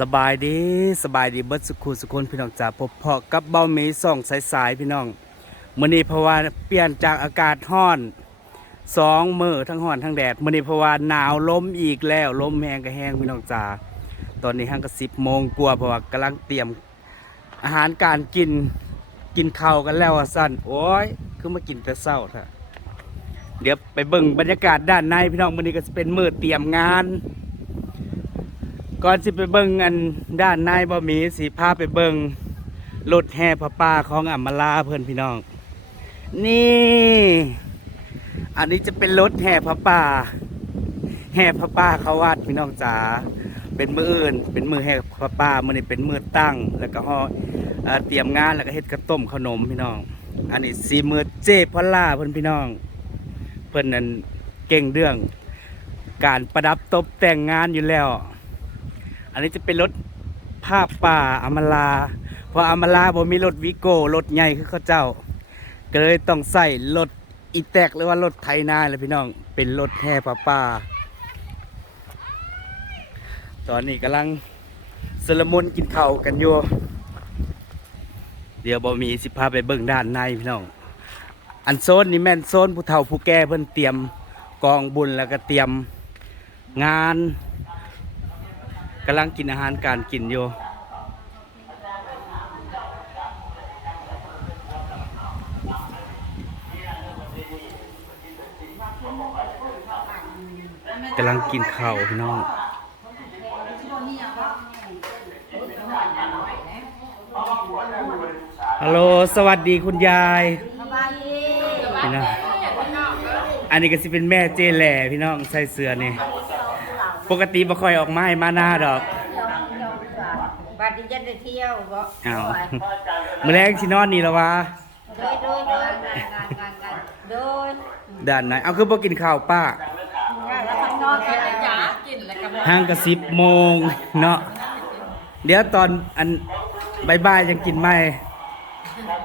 สบายดีสบายดีเบิร์ดสุขุสุคนพี่น้องจ๋าพบเพาะกับเบ้าหมีส่องสายๆพี่น้องมื้อนี้เพราะว่าเปลี่ยนจากอากาศร้อนสองมือทั้งร้อนทั้งแดดมื้อนี้เพราะว่าหนาวลมอีกแล้วลมแห้งก็แห้งพี่น้องจ๋าตอนนี้ห้างก็10โมงกว่าเพราะว่ากำลังเตรียมอาหารการกินกินข้าวกันแล้วสั่นโอ้ยคือมากินแต่เช้าท่ะเดี๋ยวไปเบิ่งบรรยากาศด้านในพี่น้องมื้อนี้ก็จะเป็นมือเตรียมงาน ก่อนสิไปเบิ่งอันด้านในบ่มีสิพาไปเบิ่งรถแห่พระป่าของอัมมาลาเพื่อนพี่น้อง นี่ อันนี้จะเป็นรถแห่พระป่าแห่พระป่าเขาวัดพี่น้องจ๋าเป็นมืออื่น เป็นมือแห่พระป่ามือนี้เป็นมือตั้ง แล้วก็ห่อเตรียมงานแล้วก็เฮ็ดกระต้มขนมพี่น้อง อันนี้สีมือเจพอลล่าเพื่อนพี่น้อง เพื่อนนั้นเก่งเรื่อง การประดับตกแต่งงานอยู่แล้ว นนี้จะเป็นรถภาพป่าอมาลา เพราะอมาลาบ่มีรถวิโก้รถใหญ่คือเขาเจ้า ก็เลยต้องใส่รถอีแตกหรือว่ารถไถนาเลยพี่น้อง เป็นรถแห่ป่าป่า ตอนนี้กำลังสลมนกินข้าวกันอยู่ เดี๋ยวบ่มีสิพาไปเบิ่งด้านในพี่น้อง อันโซนนี่แม่นโซนผู้เฒ่าผู้แก่เพิ่นเตรียมกองบุญแล้วก็เตรียมงาน กำลังกินอาหารการกินอยู่กำลังกินข้าวพี่น้องฮัลโหลสวัสดีคุณยายพี่น้องอันนี้ก็สิเป็นแม่เจแหล่พี่น้องใส่เสื้อนี่ ปกติบ่ค่อยออกมาให้มาหน้าดอกบัดนี้จะได้เที่ยวบ่อ้าวมื้อแรงสินอนนี่แล้ววะโดยโดยโดยงานงานงานโดยด้านไหนเอาคือบ่กินข้าวป้าแล้วข้างนอกอะไรจ๋ากินแล้วก็ห้างก็สิบโมงเนาะเดี๋ยวตอนอันบ่ายๆยังกินไม่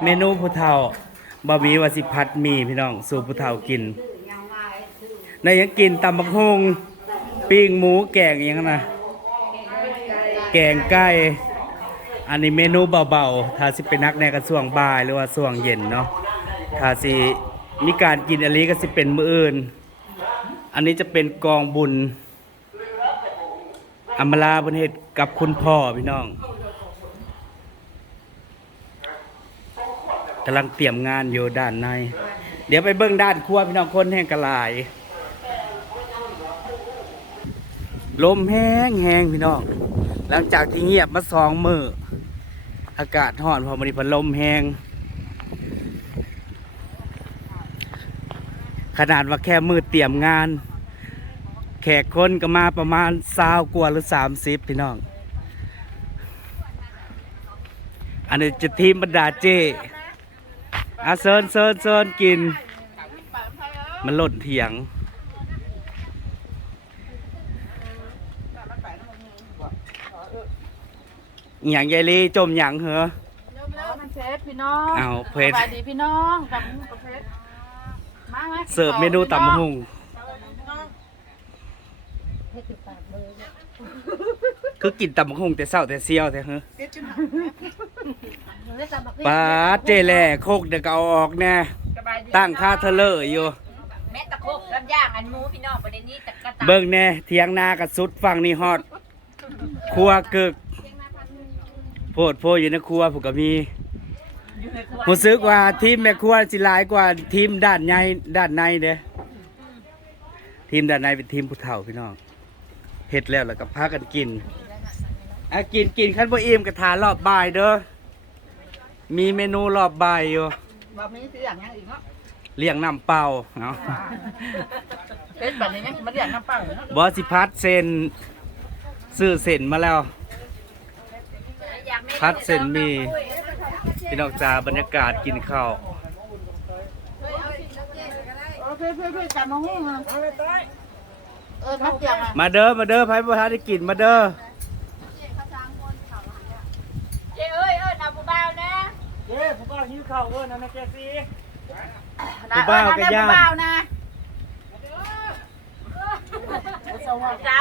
เมนูผู้เฒ่าบะหมี่ว่าสิพัดหมีพี่น้อง สู่ผู้เฒ่ากินยังมาคือในยังกินตำบักฮง ปิ้งหมูแกงอหยังนะแกงไก่อันนี้เมนูเบาๆ ถ้าสิเป็นนักแน่ก็ช่วงบ่ายหรือว่าช่วงเย็นเนาะถ้าสิมีการกินอันนี้ก็สิเป็นมื้ออื่น อันนี้จะเป็นกองบุญอมราบนเฮ็ดกับคุณพ่อพี่น้องกำลังเตรียมงานอยู่ด้านใน เดี๋ยวไปเบิ่งด้านครัวพี่น้องคนแห่งกระลาย ลมแห้งแห้งพี่น้องหลังจากที่เงียบมาสองมืออากาศร้อนพอมันนี้พัดลมแห้งขนาดว่าแค่มือเตรียมงาน แขกคนก็มาประมาณสาวกว่าหรือสามสิบพี่น้อง อันนี้จะทีมบรรดาเจอาเซินเซินเซินกิน มันหล่นเถียง อหย่างยายลีจมหยังเหรอ เร็วๆมันเพชรพี่น้องเอาเพชร สวัสดีพี่น้องกับกับเพชรมามาเสิร์ฟเมนูตำบักหุงคือกินตำบักหุงแต่เศร้าแต่เซียวแต่เหรอปลาเจแหล่โคกเดี๋ยวก็เอาออกแน่สบายดีตั้งค่าเทเลอร์อยู่ แม่ตะโคกกันย่างอันหมูพี่น้องประเด็นนี้ตะกะตะเบิ่งแน่เทียงนากับสุดฝั่งนี่ฮอดครัวกึก โพดโพอยู่ในครัวผมก็มีผมซื้อกว่าทีมแม่ครัวสิหลายกว่าทีมด้านในด้านในเด้อทีมด้านในเป็นทีมผู้เฒ่าพี่น้องเฮ็ดแล้วแล้วก็พากันกินอะกินกินขั้นบ่อิ่มก็ทานรอบบ่ายเด้อมีเมนูรอบบ่ายอยู่บ่มีเสียงยังอีกเนาะเลี้ยงน้ำเปล่าเนาะเพชรแบบนี้ยังมาเรียกน้ำเปล่าอยู่เนาะบอสิพัดเซนซื้อเส้นมาแล้ว พัดเส้นหมีพี่น้องจาบรรยากาศกินข้าวโอเคเพื่อนๆกันมาหุ้งอะเออมาเจียงอะมาเด้อมาเด้อไพ่บ่ทันได้กินมาเด้อเจ้เอ้ยเอ้ยเอาเบาๆนะเด้ผมก็หิวข้าวเอิ้นนะแม่แกซีนะผู้บ่าวเออก็นะย่างผู้บ่าวนะเจ้า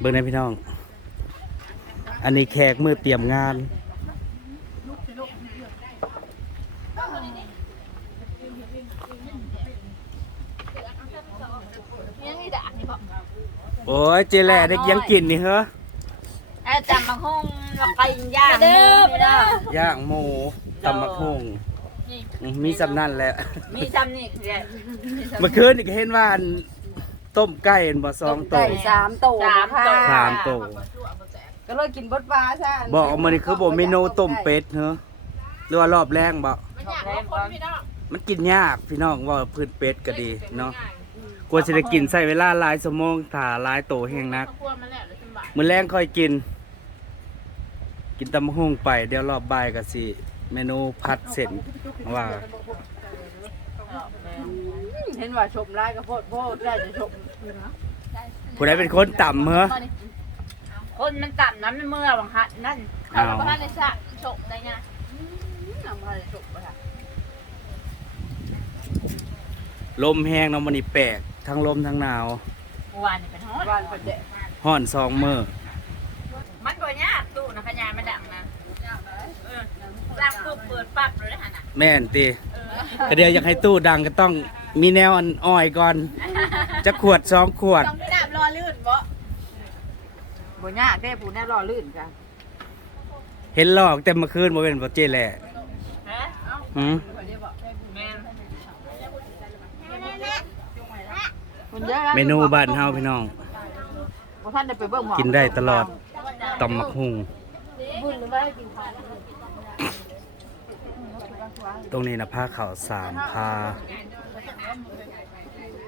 เบิ่งได้พี่น้อง อันนี้แขกมือเตรียมงาน ยังนี่ด่านี่พ่อโอ้ยเจแหล่ได้ยังกินนี่เหรอไอ้จำมาห้องเราไปย่างเด้อเด้อย่างหมูตำมะฮุงอืมมีสำนั่นแหละ มีจำนี่แหละเมื่อคืนนี่ก็เห็นว่าอันต้มไก่อันบ่สองตัวไก่สามโตสามค่ะตัวสามตัว ก็เลยกินบดปลาใช่บอกออกมานี่คือบ่เมนูต้มเป็ดเหรอหรือว่ารอบแรงบ่มันอยากให้คนพี่น้องมันกินยากพี่น้องว่าพื้นเป็ดก็ดีเนาะกลัวจะได้กินใส่เวลาหลายชั่วโมงถ้าหลายโตแห้งนักมื้อแรงค่อยกิน กินตำมะฮุ่งไปเดี๋ยวรอบบ่ายก็สิเมนูผัดเส้นว่าเห็นว่าชมไล่ก็โพดโพดได้จะชมผู้ใดเป็นคนต่ำเหรอ คนมันต่ำนั้นมันเมื่อวังหัดนั่นอ้าวบ้านในสระโฉกได้ไงน้ำพายชมไปค่ะลมแห้งเนาะมันนี่แปลกทั้งลมทั้งหนาวเมื่อวานนี่เป็นฮอตบ้านประเดะห้อนสองมื้อมันก็ยากตู้นะขยายมันดังนะเออสร้างปุ๊บเปิดปั๊บเลยนะฮะน่ะแม่นติก็เดี๋ยวอยากให้ตู้ดังก็ต้องมีแนวอันอ้อยก่อนจะขวดสองขวด ต้องดับรอลื่นบ่ บ่ยากแค่ผู้แน่รอลื่นค่ะเห็นหลอกแต่เมื่อคืนบ่เป็นบ่เจแหละฮะหืมแม่นคุณเยอะเมนูบ้านเฮาพี่น้อง บ่ท่านได้ไปเบิ่งหมอกินได้ตลอดตำมักหุงตรงนี้นะผ้าขาวสามผ้า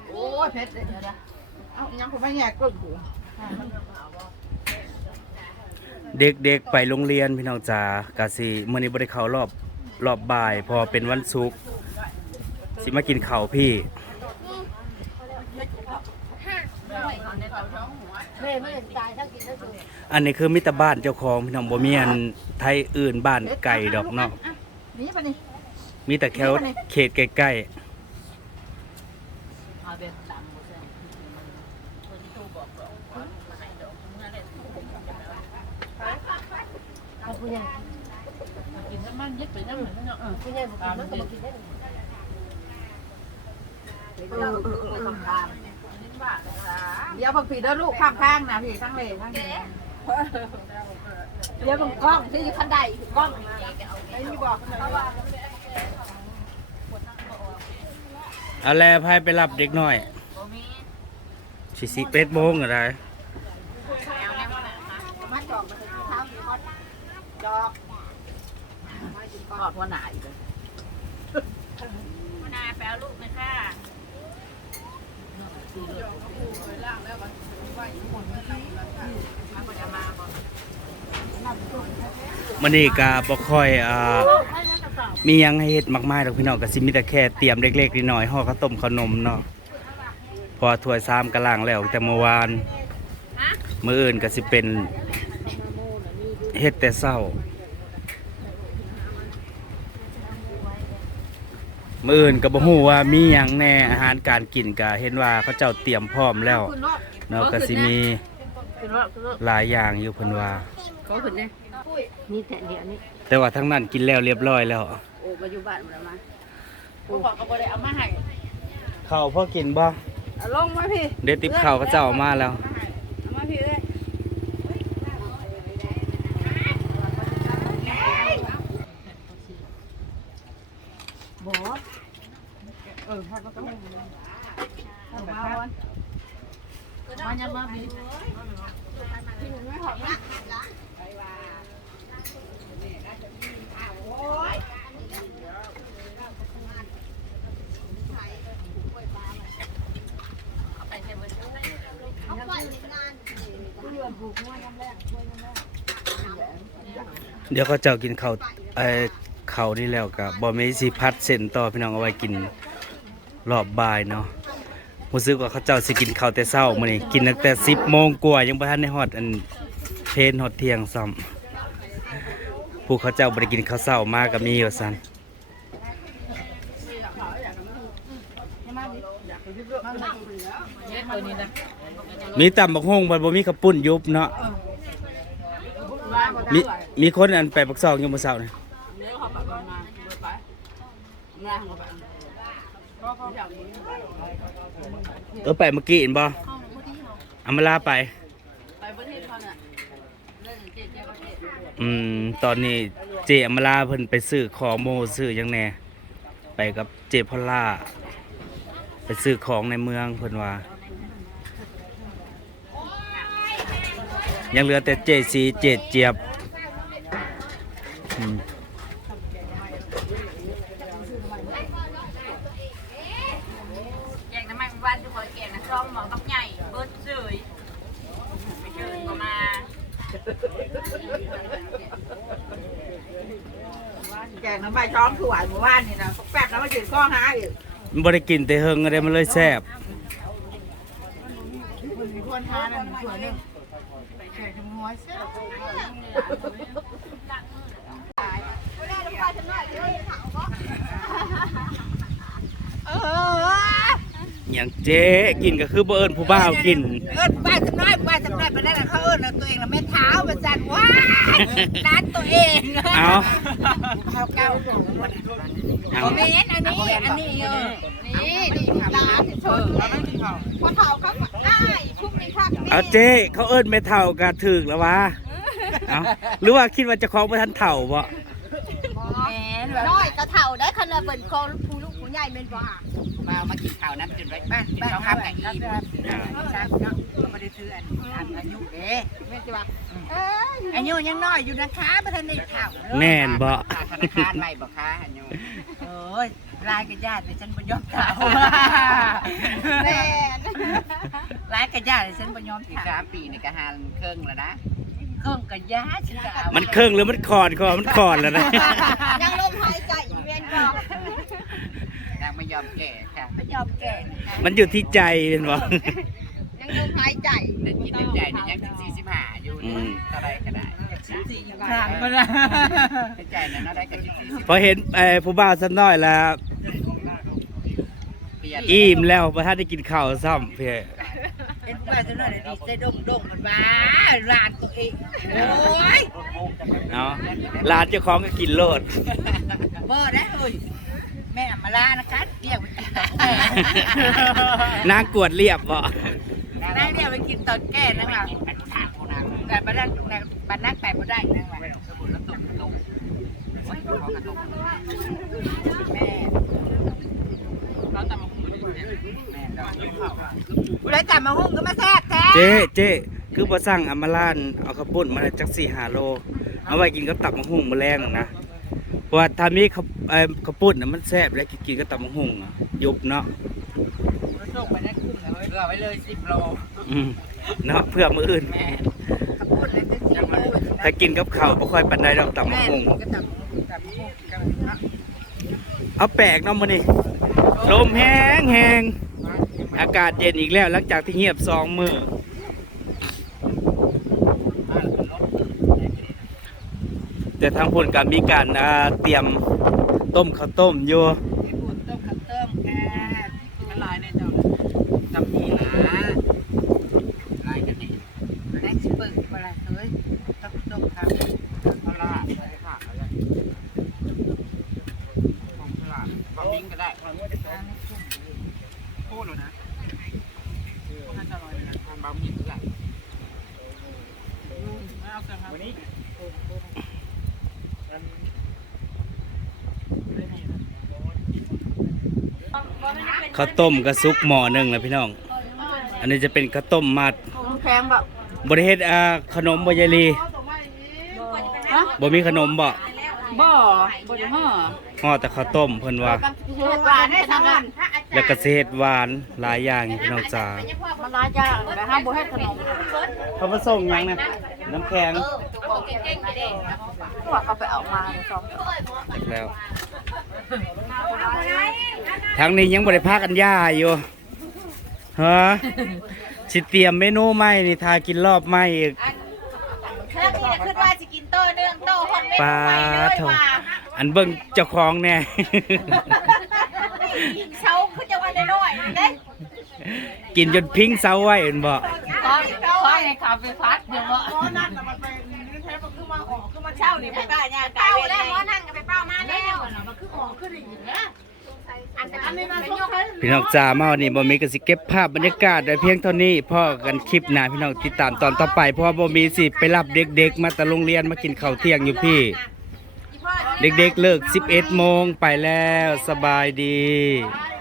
โอ้ยเพชรเลยเดี๋ยวนะเอ้ายังคุณไม่แยกก้นหู เด็กๆไปโรงเรียนพี่น้องจ๋ากะสิมื้อนี้บ่ได้เข้ารอบรอบบ่ายเพอเป็นวันศุกร์สิมากินข้าวพี่อันนี้คือมิตรบ้านเจ้าของพี่น้องบ่มีอันไทยอื่นบ้านไก่ดอกเนาะนี่ปะนี่มีแต่แค่เขตใกล้เอาเป็นตำบ่ใช่คนที่ตู้บอกดอกมาให้ดอกนั่นแหละ กินน้ำมันเยึดไปน้ำเหมือนเนาะคุณยายบอกมันก็บ่กินได้เออเออเออข้างเดี๋ยวบางผีเด้อลูกข้างข้างๆนะพี่ข้างเลยข้างนี้เดี๋ยวบางกล้องที่อยู่ข้างใดกล้องไอ้นี่บอกเอาแล้วพายไปรับเด็กหน้อยบ่สิสิเป็ดโมงอะไร แนวแนวน่ะนะ มาจอกมาถึงเท้าพี่มดจอกก อดหัวหนาอีกเลยคุณนายไปเอาลูกไหมค่ะมันนี่ก็บ่ค่อยอ่ามีหยังให้เฮ็ดมากมายดอกพี่น้องก็สิมีแต่แค่เตรียมเล็กๆน้อยๆห่อข้าวต้มขนมเนาะพอถ้วยซ้ำกะล่างแล้วแต่เมื่อวานฮะมื้ออื่นก็สิเป็นเฮ็ดแต่เช้า มื้ออื่นก็บ่ฮู้ว่ามีหยังแน่อาหารการกินก็เห็นว่าเขาเจ้าเตรียมพร้อมแล้วคุณรอดเนาะก็สิมีคุณรอดคุณรอดหลายอย่างอยู่เพิ่นว่าเขาขึ้นเนี่ยนี่แต่เดี๋ยวนี้แต่ว่าทั้งนั้นกินแล้วเรียบร้อยแล้วโอ้มาอยู่บ้านมามาโอ้บอกก็บ่ได้เอามาให้ข้าวพอกินบ่เอาลงมาพี่เดี๋ยวติบข้าวเขาเจ้าเอามาแล้ว เอามาพี่เลยบอส เออถ้าก็ต้องเอามาวันมายังมาบีคุณเรือนผูกม้วนน้ำแรกม้วนน้ำแรกเดี๋ยวเขาเจ้ากินข้าวเอ่อข้าวนี่แล้วก็บ่มีสิพัดเส้นต่อพี่น้องเอาไว้กิน รอบบ่ายเนาะรู้สึกว่าเขาเจ้าสิกินข้าวแต่เช้ามื้อนี้กินตั้งแต่10โมงกว่ายังบ่ทันได้ฮอดอันเพลนฮอดเที่ยงซ้ำผู้เขาเจ้าบ่ได้กินข้าวเช้ามาก็มีว่าซั่นเย็ดตัวนี้นะมีตำบักฮงบ่บ่มีข้าวปุ้นยุบเนาะมีมีคนอันไปปักซองอยู่มื้อเช้านี่ เอเขาแบบมาเบิดไปเขาแบบก็เขาอไปเมื่อกี้เห็นบ่อาอำมาลาไป ไปประเทศเขาน่ะอืม ตอนนี้เจอำมาลาเพิ่นไปซื้อของโมซื้อยังแน่ไปกับเจพอล่า ไปซื้อของในเมืองเพิ่นว่า ยังเหลือแต่เจสีเจเจี๊ยบอืม แกงน้ำมันวัน ทุกคนแกงน้ำส้มหมอกับใหญ่เบิดเฉยไปเกินประมาณแกงน้ำใบช้องถวายหมู่บ้านนี่นะแป๊บแล้วมายืนข้อหาอีกมันบ่ได้กินแต่เฮิงอะไรมันเลยแซ่บมีคนหานั่นสวยนึงแกงหัวเสีย อย่างเจ๊กินก็คือบ่เอิ้นผู้บ่าวกิน เอิ้นบ้านสำน้อยบ้านสำน้อยไปได้แล้วเขาเอิ้นเอาตัวเองละแม่เท้ามาจันว้ายร้านตัวเองเอาข้าวเก้าถุงเอาโมเมนต์อันนี้อันนี้เออนี่นี่ร้านชนแล้วไม่กินข้าวพอเท้าเขาได้ชุ่มในข้าวเอาเจ๊เขาเอิ้นไม่เท่าก็ถึกแล้ววะเอาหรือว่าคิดว่าเจะของบ่ทันเท่าบ่แม่นแบบน้อยกระเท่าได้ขนาดเป็นคอผู้ลูกผู้ ใหญ่เป็นบ่ามามากินข้าวน้ำจนไว้บ้านกินข้าวข้ามกันอีกทราบเนาะไม่ได้ซื้ออันอันอายุเด้แม่นจะว่าเอ้ยอายุยังน้อยอยู่นะคะไม่ทันได้ข้าวแม่นบ่ธนาคารใหม่บ่คะอายุโอ้ยลายกับญาติแต่ฉันบ่ยอมข้าวแม่นลายกับญาติแต่ฉันบ่ยอมข้าวสามปีในกะหานเครื่องแล้วนะเครื่องกับญาติฉันก็เอามันเครื่องหรือมันคอนคอมันคอนแล้วนะ ยังลมหายใจอีเวนต์บ่ นางไม่ยอมแก่ค่ะไม่ ยอมแก่นะคะมันอยู่ที่ใจเป็นบ่ ยังลมหายใจแต่กินน้ำใจนี่ยังถึงสี่สิบห้าอยู่อืนี่มเท่าไรก็ได้สี่สิบห้าก็ได้ใจนั้นเท่าไรก็สิบสี่สิบพอเห็นเอ่อผู้บ่าวสักหน่อยแล้ว เปลี่ยนอิ่มแล้วบ่ทันได้กินข้าวซ้ำเพื่อเห็นผู้บ่าวจะน้อยเลยดีใจดงดงมันบ้าร้านตัวเองโอ้ยเอาร้านเจ้าของก็กินโลดบ่ได้เฮ้ย แม่มาลานะคะเรียกไปนางกวดเรียบบ่นั่งเรียกไปกินตอนแก่นั่งหลังแต่บ้านนั่งบ้านนั่งไปบ่ได้นั่งหลังแม่เราแต่มาหุ้มเลยแต่มาหุ้มก็มาแซ่บแท้เจ๊เจ๊คือบ่สั่งอามาลานเอาข้าวปุ้นมาจัก4 5โล เอาไว้กินกับตับมะฮุ่งมื้อแรงนะ เพราะว่าถ้ามีข้าวเอ่อข้าวปุ้นน่ะมันแซ่บและกินกับตับมะฮุ่งอะยุบเนาะส่งไปได้คุ้มเลยเหลือไว้เลยสิบโลอืมเนาะเพื่อมื้ออื่น แม่ขับพูดเลยจะสิบโลถ้ากินกับข้าวบ่ค่อยปานใดดอกตับมะแม่ฮุ่งก็ตับตับหุ้มกันนะเอาแปลกเนาะมื้อนี้ลมแห้งแห้งอากาศเย็นอีกแล้วหลังจากที่เงียบสองมื้อ แต่ทางพุ่นก็มีการอ่าเตรียมต้มข้าวต้มอยู่พี่พูดต้มข้าวต้มแค่ละลายในจอตับหมูนะลายกันนี่แรงสิเปิดเวลาเฮ้ยต้มต้มครับเอาละใส่ผักอะไรของตลาดบะหมี่ก็ได้พูดเลยนะน่าจะอร่อยนะทานบะหมี่ก็ได้เอาเสร็จครับวันนี้ ข้าวต้มกระซุกหม้อหนึ่งแล้วพี่น้อง อันนี้จะเป็นข้าวต้มมัดแพงแบบบริเฮ็ดอ่าขนมบ่ยายลีฮะบ่มีขนมบ่บ่บ่ได้ห่อห่อแต่ข้าวต้มเพิ่นว่าเฮ็ดหวานได้ทั้งนั้นแล้วก็สิเฮ็ดหวานหลายอย่างอยู่พี่น้องจ๋ามันหลายอย่างแต่ห้ามบ่เฮ็ดขนมเขามาส่งหยังนะน้ำแข็งเพราะว่าเขาไปเอามาในซองจักแล้ว ทางนี้ยังบ่ได้พากันย่าอยู่ฮะสิเตรียมเมนูใหม่นี่ทากินรอบใหม่อีกแค่นี้คิดว่าสิกินโตเนื่องโตฮอนเมปนูลาใหม่เลยเถอะว่าอันเบิ่งเจ้าของแน่เช้าคือจะวันน้อยๆเด้กินจนพิงเสาไว้เห็นบ่ขอขอให้เขาไปพักเดี๋ยวว่านั่นน่ะมันไปนี่แท้มันคือมาคือมันเช่านี่บ่กล้าย่างไกลเป้าเว้ยแล้วหมอนั่นก็ไปเป้ามาแล้วอันอันนี้มันยกพี่น้องจ๋ามาวันนี้บ่มีก็สิเก็บภาพบรรยากาศได้เพียงเท่านี้พ่อกันคลิปหน้าพี่น้องติดตามตอนต่อไปเพราะว่าบ่มีสิไปรับเด็กๆ มาแต่โรงเรียนมากินข้าวเที่ยงอยู่พี่ เด็กๆเลิก 11โมงไปแล้วสบายดีไป